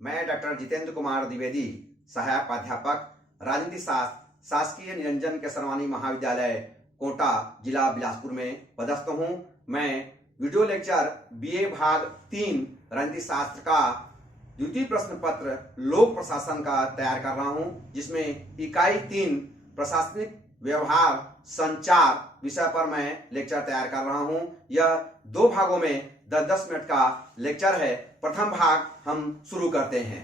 मैं डॉक्टर जितेंद्र कुमार द्विवेदी, सहायक प्राध्यापक राजनीति शास्त्र, शासकीय निरंजन केसरवानी महाविद्यालय, कोटा, जिला बिलासपुर में पदस्थ हूँ। मैं वीडियो लेक्चर बीए भाग 3 राजनीति शास्त्र का द्वितीय प्रश्न पत्र लोक प्रशासन का तैयार कर रहा हूँ, जिसमें इकाई 3 प्रशासनिक व्यवहार संचार विषय पर मैं लेक्चर तैयार कर रहा हूँ। यह 2 भागों में 10-10 मिनट का लेक्चर है। प्रथम भाग हम शुरू करते हैं।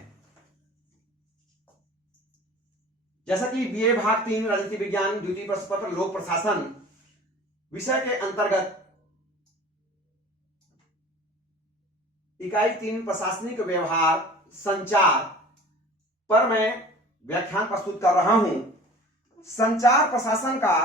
जैसा कि बीए भाग 3 राजनीति विज्ञान द्वितीय प्रश्न पत्र लोक प्रशासन विषय के अंतर्गत इकाई 3 प्रशासनिक व्यवहार संचार पर मैं व्याख्यान प्रस्तुत कर रहा हूं। संचार प्रशासन का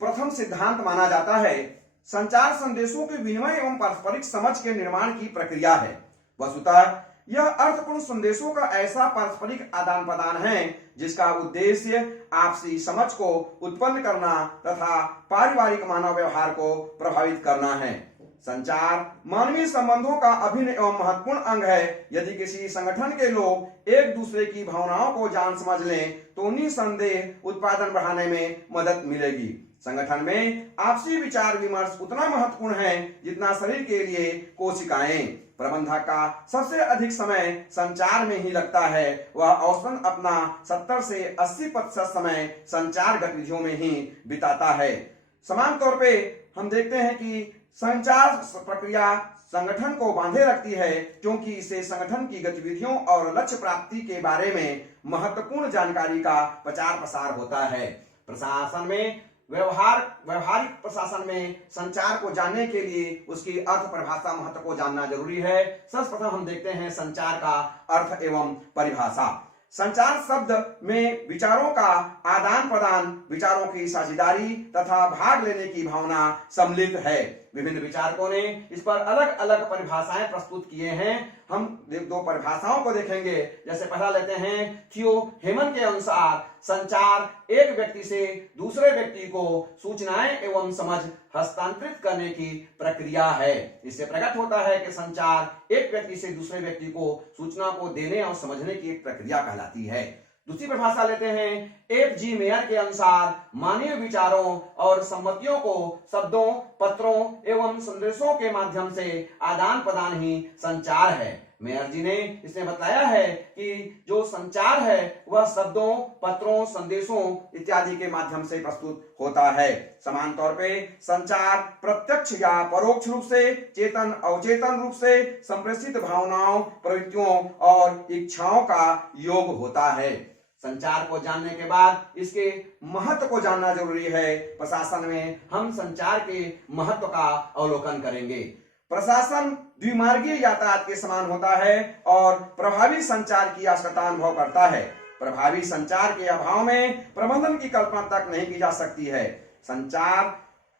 प्रथम सिद्धांत माना जाता है। संचार संदेशों के विनिमय एवं पारस्परिक समझ के निर्माण की प्रक्रिया है। वस्तुतः यह अर्थपूर्ण संदेशों का ऐसा पारस्परिक आदान प्रदान है जिसका उद्देश्य आपसी समझ को उत्पन्न करना तथा पारिवारिक मानव व्यवहार को प्रभावित करना है। संचार मानवीय संबंधों का अभिन्न एवं महत्वपूर्ण अंग है। यदि किसी संगठन के लोग एक दूसरे की भावनाओं को जान समझ लें तो निसंदेह उत्पादन बढ़ाने में मदद मिलेगी। संगठन में आपसी विचार विमर्श उतना महत्वपूर्ण है जितना शरीर के लिए कोशिकाएं। प्रबंधक का सबसे अधिक समय संचार में ही लगता है। वह औसतन अपना 70 से 80% समय संचार गतिविधियों में ही बिताता है। समान तौर पे हम देखते हैं कि संचार प्रक्रिया संगठन को बांधे रखती है, क्योंकि इससे संगठन की गतिविधियों और लक्ष्य प्राप्ति के बारे में महत्वपूर्ण जानकारी का प्रचार प्रसार होता है। प्रशासन में व्यवहारिक प्रशासन में संचार को जानने के लिए उसकी अर्थ परिभाषा महत्व को जानना जरूरी है। सर्वप्रथम हम देखते हैं संचार का अर्थ एवं परिभाषा। संचार शब्द में विचारों का आदान प्रदान, विचारों की साझेदारी तथा भाग लेने की भावना सम्मिलित है। विभिन्न विचारकों ने इस पर अलग अलग परिभाषाएं प्रस्तुत किए हैं। हम 2 परिभाषाओं को देखेंगे। जैसे पहला लेते हैं थियो हेमन के अनुसार संचार एक व्यक्ति से दूसरे व्यक्ति को सूचनाएं एवं समझ हस्तांतरित करने की प्रक्रिया है। इससे प्रकट होता है कि संचार एक व्यक्ति से दूसरे व्यक्ति को सूचना को देने और समझने की एक प्रक्रिया कहलाती है। दूसरी परिभाषा लेते हैं F.G. मेयर के अनुसार मानवीय विचारों और सम्मतियों को शब्दों, पत्रों एवं संदेशों के माध्यम से आदान प्रदान ही संचार है। मेयर जी ने इसमें बताया है कि जो संचार है वह शब्दों, पत्रों, संदेशों इत्यादि के माध्यम से प्रस्तुत होता है। समान तौर पे संचार प्रत्यक्ष या परोक्ष रूप से, चेतन अवचेतन रूप से संप्रेषित भावनाओं, प्रवृत्तियों और इच्छाओं का योग होता है। संचार को जानने के बाद इसके महत्व को जानना जरूरी है। प्रशासन में हम संचार के महत्व का अवलोकन करेंगे। प्रशासन द्विमार्गीय यातायात के समान होता है और प्रभावी संचार की आवश्यकता अनुभव करता है। प्रभावी संचार के अभाव में प्रबंधन की कल्पना तक नहीं की जा सकती है। संचार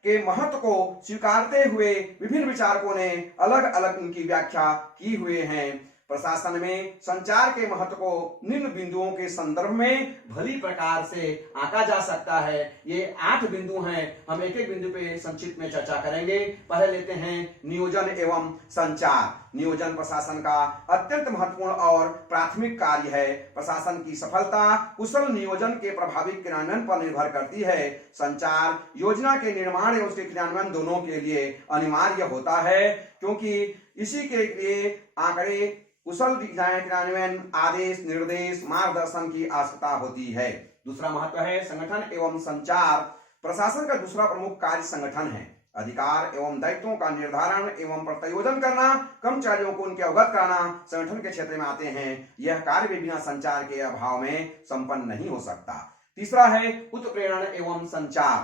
के महत्व को स्वीकारते हुए विभिन्न विचारकों ने अलग अलग उनकी व्याख्या की हुए हैं। प्रशासन में संचार के महत्व को निम्न बिंदुओं के संदर्भ में भली प्रकार से आंका जा सकता है। ये 8 बिंदु हैं। हम एक एक बिंदु पे संक्षिप्त में चर्चा करेंगे। पहले लेते हैं नियोजन एवं संचार। नियोजन प्रशासन का अत्यंत महत्वपूर्ण और प्राथमिक कार्य है। प्रशासन की सफलता कुशल नियोजन के प्रभावी क्रियान्वयन पर निर्भर करती है। संचार योजना के निर्माण एवं उसके क्रियान्वयन दोनों के लिए अनिवार्य होता है, क्योंकि इसी के लिए आंकड़े, कुशल क्रियान्वयन, आदेश, निर्देश, मार्गदर्शन की आवश्यकता होती है। दूसरा महत्व है संगठन एवं संचार। प्रशासन का दूसरा प्रमुख कार्य संगठन है। अधिकार एवं दायित्वों का निर्धारण एवं प्रत्यायोजन करना, कर्मचारियों को उनके अवगत कराना संगठन के क्षेत्र में आते हैं। यह कार्य भी बिना संचार के अभाव में संपन्न नहीं हो सकता। तीसरा है उत्प्रेरण एवं संचार।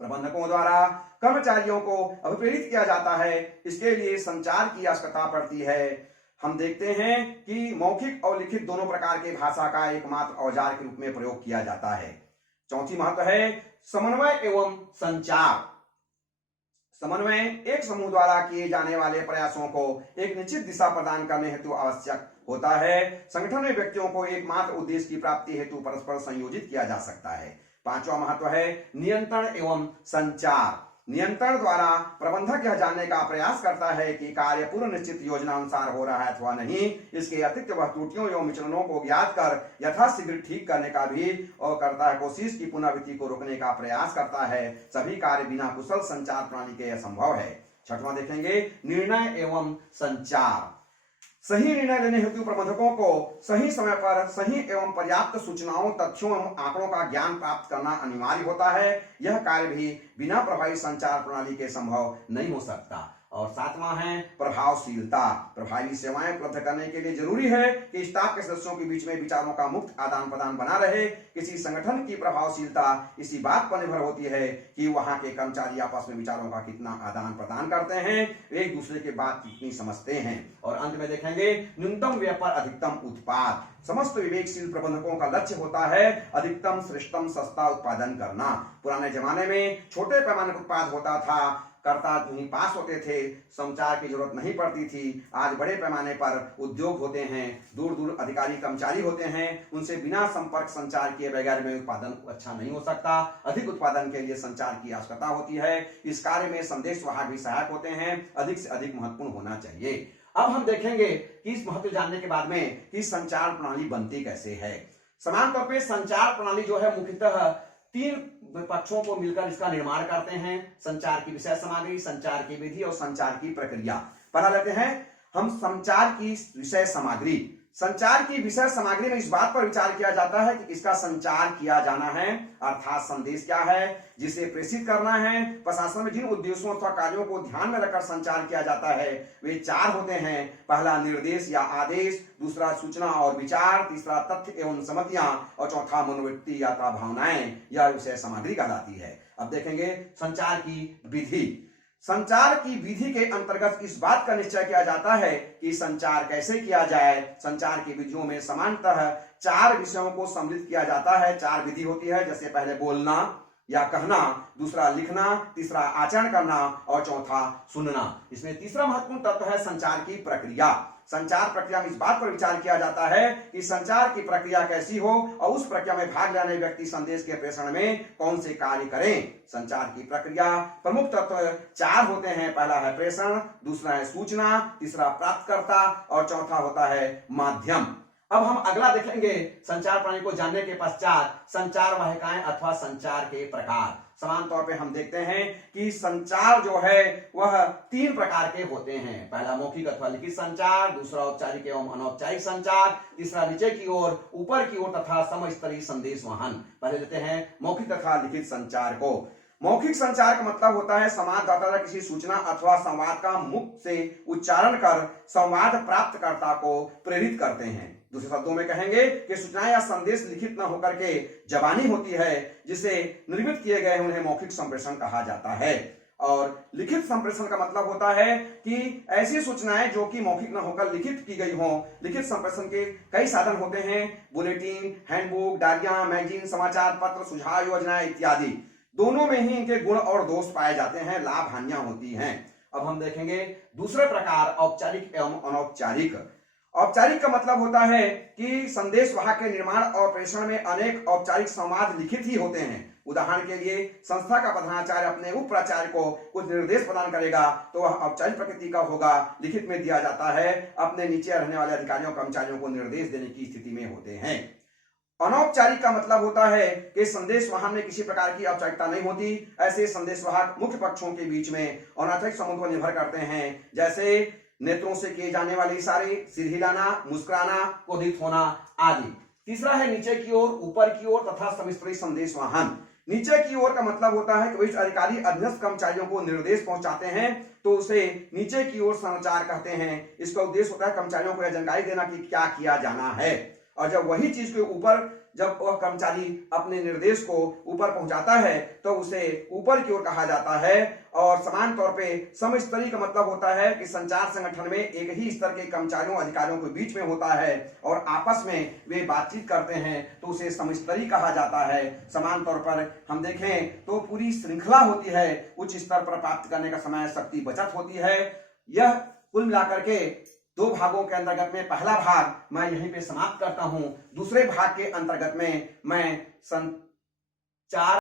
प्रबंधकों द्वारा कर्मचारियों को अभिप्रेरित किया जाता है। इसके लिए संचार की आवश्यकता पड़ती है। हम देखते हैं कि मौखिक और लिखित दोनों प्रकार के भाषा का एकमात्र औजार के रूप में प्रयोग किया जाता है। चौथी महत्व है समन्वय एवं संचार। समन्वय एक समूह द्वारा किए जाने वाले प्रयासों को एक निश्चित दिशा प्रदान करने हेतु आवश्यक होता है। संगठन में व्यक्तियों को एकमात्र उद्देश्य की प्राप्ति हेतु परस्पर संयोजित किया जा सकता है। 5वां महत्व है नियंत्रण एवं संचार। नियंत्रण द्वारा प्रबंधक यह जानने का प्रयास करता है कि कार्य पूर्व निश्चित योजना अनुसार हो रहा है अथवा नहीं। इसके अतिरिक्त वह त्रुटियों एवं विचलनों को ज्ञात कर यथाशीघ्र ठीक करने का भी और करता है। कोशिश की पुनरावृत्ति को रोकने का प्रयास करता है। सभी कार्य बिना कुशल संचार प्रणाली के असंभव है। छठवां देखेंगे, निर्णय एवं संचार। सही निर्णय लेने हेतु प्रबंधकों को सही समय पर सही एवं पर्याप्त सूचनाओं, तथ्यों एवं आंकड़ों का ज्ञान प्राप्त करना अनिवार्य होता है। यह कार्य भी बिना प्रभावी संचार प्रणाली के संभव नहीं हो सकता। और सातवां है प्रभावशीलता। प्रभावी सेवाएं उपलब्ध करने के लिए जरूरी है कि स्टाफ के सदस्यों के बीच में विचारों का मुक्त आदान प्रदान बना रहे। किसी संगठन की प्रभावशीलता इसी बात पर निर्भर होती है कि वहां के कर्मचारी आपस में विचारों का कितना आदान प्रदान करते हैं, एक दूसरे के बात कितनी समझते हैं। और अंत में देखेंगे, न्यूनतम व्यय पर अधिकतम उत्पाद। समस्त विवेकशील प्रबंधकों का लक्ष्य होता है अधिकतम, श्रेष्ठतम, सस्ता उत्पादन करना। पुराने जमाने में छोटे पैमाने पर उत्पाद होता था, कर्ता ही पास होते थे, संचार की जरूरत नहीं पड़ती थी। आज बड़े पैमाने पर उद्योग होते हैं, दूर दूर अधिकारी कर्मचारी होते हैं, उनसे बिना संपर्क संचार किए बगैर में उत्पादन अच्छा नहीं हो सकता। अधिक उत्पादन के लिए संचार की आवश्यकता होती है। इस कार्य में संदेश वाहक भी सहायक होते हैं। अधिक से अधिक महत्वपूर्ण होना चाहिए। अब हम देखेंगे कि इस महत्व जानने के बाद में कि संचार प्रणाली बनती कैसे है। समान तौर पर संचार प्रणाली जो है मुख्यतः तीन पक्षों को मिलकर इसका निर्माण करते हैं। संचार की विषय सामग्री, संचार की विधि और संचार की प्रक्रिया। पढ़ा लेते हैं हम संचार की विषय सामग्री। संचार की विषय सामग्री में इस बात पर विचार किया जाता है कि इसका संचार किया जाना है, अर्थात संदेश क्या है जिसे प्रेषित करना है। प्रशासन में जिन उद्देश्यों अथवा कार्यों को ध्यान में रखकर संचार किया जाता है वे चार होते हैं। पहला निर्देश या आदेश, दूसरा सूचना और विचार, तीसरा तथ्य एवं सम्मतियां और चौथा मनोवृत्ति या भावनाएं। यह विषय सामग्री कहलाती है। अब देखेंगे संचार की विधि। संचार की विधि के अंतर्गत इस बात का निश्चय किया जाता है कि संचार कैसे किया जाए। संचार की विधियों में सामान्यतः चार विषयों को सम्मिलित किया जाता है। चार विधि होती है, जैसे पहले बोलना या कहना, दूसरा लिखना, तीसरा आचरण करना और चौथा सुनना। इसमें तीसरा महत्वपूर्ण तत्व है संचार की प्रक्रिया। संचार प्रक्रिया में इस बात पर विचार किया जाता है कि संचार की प्रक्रिया कैसी हो और उस प्रक्रिया में भाग लेने व्यक्ति संदेश के प्रेषण में कौन से कार्य करें। संचार की प्रक्रिया प्रमुख तत्व चार होते हैं। पहला है प्रेषण, दूसरा है सूचना, तीसरा प्राप्तकर्ता और चौथा होता है माध्यम। अब हम अगला देखेंगे संचार प्रणाली को जानने के पश्चात संचार वाहिकाएं अथवा संचार के प्रकार। समान तौर पे हम देखते हैं कि संचार जो है वह तीन प्रकार के होते हैं। पहला मौखिक अथवा लिखित संचार, दूसरा औपचारिक एवं अनौपचारिक संचार, तीसरा नीचे की ओर, ऊपर की ओर तथा समस्तरीय संदेश वहन। पहले लेते हैं मौखिक तथा लिखित संचार को। मौखिक संचार का मतलब होता है संवाददाता किसी सूचना अथवा संवाद का मुख से उच्चारण कर संवाद प्राप्तकर्ता को प्रेरित करते हैं। दूसरे शब्दों में कहेंगे कि सूचना या संदेश लिखित न होकर के जबानी होती है, जिसे निर्मित किए गए उन्हें मौखिक संप्रेषण कहा जाता है। और लिखित संप्रेषण का मतलब होता है कि ऐसी सूचनाएं जो कि मौखिक न होकर लिखित की गई हों। लिखित संप्रेषण के कई साधन होते हैं, बुलेटिन, हैंडबुक, डायरिया, मैगजीन, समाचार पत्र, सुझाव योजनाएं इत्यादि। दोनों में ही इनके गुण और दोष पाए जाते हैं, लाभ हानियां होती हैं। अब हम देखेंगे दूसरे प्रकार औपचारिक एवं अनौपचारिक। औपचारिक का मतलब होता है कि संदेश वाहक के निर्माण और प्रेषण में अनेक औपचारिक संवाद लिखित ही होते हैं। उदाहरण के लिए संस्था का प्रधानाचार्य अपने उप प्राचार्य को कुछ निर्देश प्रदान करेगा तो वह औपचारिक प्रकृति का होगा, लिखित में दिया जाता है। अपने नीचे रहने वाले अधिकारियों कर्मचारियों को निर्देश देने की स्थिति में होते हैं। अनौपचारिक का मतलब होता है कि संदेश वाहन में किसी प्रकार की औपचारिकता नहीं होती। ऐसे संदेश वाहक मुख्य पक्षों के बीच में अनौपचारिक संबंध पर निर्भर करते हैं, जैसे नेत्रों से किए जाने वाले इशारे, सिर हिलाना, मुस्कुराना, क्रोधित होना आदि। तीसरा है नीचे की ओर, ऊपर की ओर तथा समस्तरीय संदेश वाहन। नीचे की ओर का मतलब होता है कि वरिष्ठ अधिकारी अधीनस्थ कर्मचारियों को निर्देश पहुंचाते हैं तो उसे नीचे की ओर समाचार कहते हैं। इसका उद्देश्य होता है कर्मचारियों को यह जानकारी देना कि क्या किया जाना है। और जब वही चीज के ऊपर जब वह कर्मचारी अपने निर्देश को ऊपर पहुंचाता है तो उसे ऊपर की ओर कहा जाता है। और समान तौर पे समस्तरीय का मतलब होता है कि संचार संगठन में एक ही स्तर के कर्मचारियों अधिकारियों के बीच में होता है और आपस में वे बातचीत करते हैं तो उसे समस्तरीय कहा जाता है। समान तौर पर हम देखें तो पूरी श्रृंखला होती है, उच्च स्तर पर प्राप्त करने का समय शक्ति बचत होती है। यह कुल मिलाकर के दो भागों के अंतर्गत में पहला भाग मैं यहीं पे समाप्त करता हूं। दूसरे भाग के अंतर्गत में मैं संचार